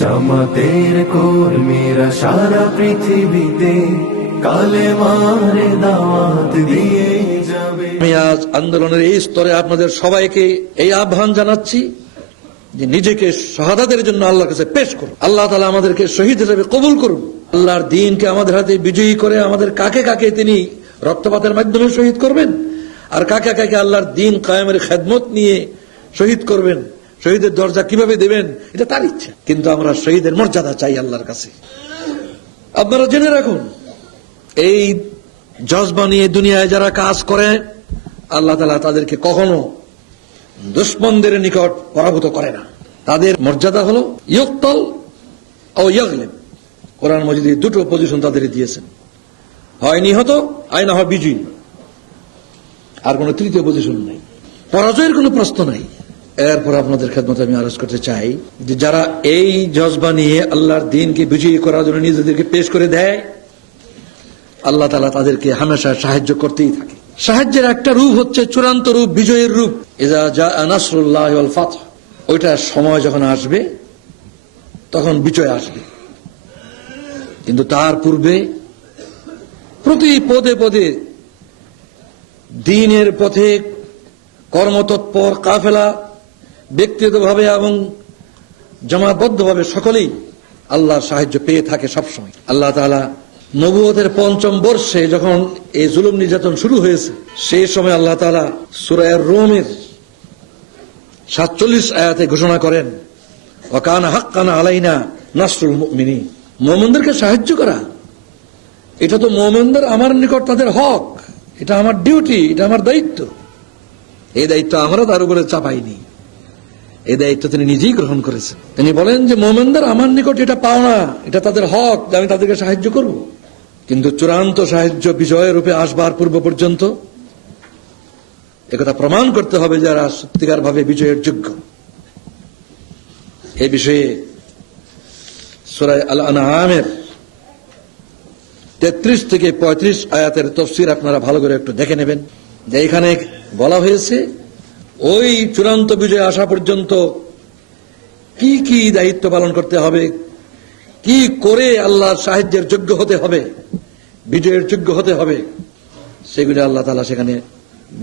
জামাতের কর্মীরা সারা পৃথিবীতে কালেমার দাওয়াত দিয়ে যাবে। আমি আজ আন্দোলনের এই স্তরে আপনাদের সবাইকে এই আহ্বান জানাচ্ছি যে নিজেকে শাহাদাতের জন্য আল্লাহর কাছে পেশ করুন। আল্লাহ তাআলা আমাদেরকে শহীদ হিসেবে কবুল করুন। আল্লাহর দ্বীনকে আমাদের হাতে বিজয়ী করে আমাদের কাকে কাকে তিনি রক্তপাতের মাধ্যমে শহীদ করবেন, আর কাকে কাকে আল্লাহর দ্বীন কায়েমের খেদমত নিয়ে শহীদ করবেন, শহীদের দরজা কিভাবে দেবেন, এটা তার ইচ্ছা। কিন্তু আমরা শহীদের মর্যাদা চাই আল্লাহর কাছে। আপনারা জেনে রাখুন, এই জজবা নিয়ে দুনিয়ায় যারা কাজ করে আল্লাহ তাআলা তাদেরকে কখনো দুশমনদের নিকট পরাভূত করে না। তাদের মর্যাদা হলো ইয়ুক্তাল ও ইয়াগলিব। কোরআন মাজিদে দুটো পজিশন তাদের দিয়েছেন, হয় নিহত, হয় না হয় বিজয়ী, আর কোন তৃতীয় পজিশন নাই। পরাজয়ের কোনো প্রশ্ন নাই। এরপর আপনাদের খেদমতে আমি আরজ করতে চাই যে যারা এই জজবা নিয়ে আল্লাহর দ্বীনকে বিজয়ী করার জন্য নিজেদেরকে পেশ করে দেয়, আল্লাহ তাআলা তাদেরকে হামেশা সাহায্য করতেই থাকে। সাহায্যের একটা রূপ হচ্ছে চূড়ান্ত রূপ, বিজয়ের রূপ। ইযা জাআ নাসরুল্লাহি ওয়াল ফাতহ, ওইটা সময় যখন আসবে তখন বিজয় আসবে। কিন্তু তার পূর্বে প্রতি পদে পদে দ্বীনের পথে কর্মতৎপর কাফেলা ব্যক্তিগতভাবে এবং জামাতবদ্ধভাবে সকলেই আল্লাহর সাহায্য পেয়ে থাকে সবসময়। আল্লাহ তাআলা নবুয়তের ৫ম বর্ষে যখন এই জুলুম নির্যাতন শুরু হয়েছে, সেই সময় আল্লাহ তাআলা সূরা আর-রুমের ৪৭ আয়াতে ঘোষণা করেন, ওয়া কানা হাক্কান আলাইনা নাসরুল মুমিনিন। মুমিনদেরকে সাহায্য করা এটা তো মুমিনদের আমার নিকট তাদের হক, এটা আমার ডিউটি, এটা আমার দায়িত্ব। এই দায়িত্ব আমরা তার উপরে চাপাইনি, এই দায়িত্ব তিনি নিজেই গ্রহণ করেছেন। তিনি বলেন যে মুমিনদের আমার নিকট এটা পাওনা, এটা তাদের হক যে আমি তাদেরকে সাহায্য করব। কিন্তু চূড়ান্ত সাহায্য বিজয়ের রূপে আসবার পূর্ব পর্যন্ত একথা প্রমাণ করতে হবে যারা সত্যিকার ভাবে বিজয়ের যোগ্য। এই বিষয়ে সূরা আল-আনআমের ৩৩ থেকে ৩৫ আয়াতের তাফসীর আপনারা ভালো করে একটু দেখে নেবেন, যে এখানে বলা হয়েছে ওই চূড়ান্ত বিজয় আসা পর্যন্ত কি কি দায়িত্ব পালন করতে হবে, কি করে আল্লাহর সাহায্যের যোগ্য হতে হবে, বিজয়ের যোগ্য হতে হবে, সেগুলো আল্লাহ তাআলা সেখানে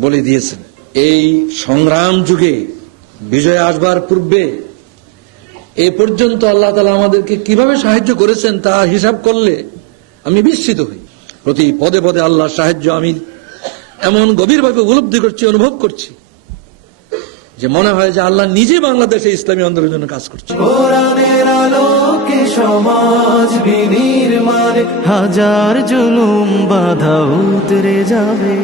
বলে দিয়েছেন। এই সংগ্রাম যুগে বিজয় আসবার পূর্বে এ পর্যন্ত আল্লাহ তাআলা আমাদেরকে কিভাবে সাহায্য করেছেন তা হিসাব করলে আমি বিস্মিত হই। প্রতি পদে পদে আল্লাহর সাহায্য আমি এমন গভীরভাবে উপলব্ধি করছি, অনুভব করছি, যে মনে হয় যে আল্লাহ নিজে বাংলাদেশে ইসলামী আন্দোলনের জন্য কাজ করছে। কোরআনের আলোকে সমাজ বিনির্মাণে হাজার জুলুম বাধা উতরে যাবে।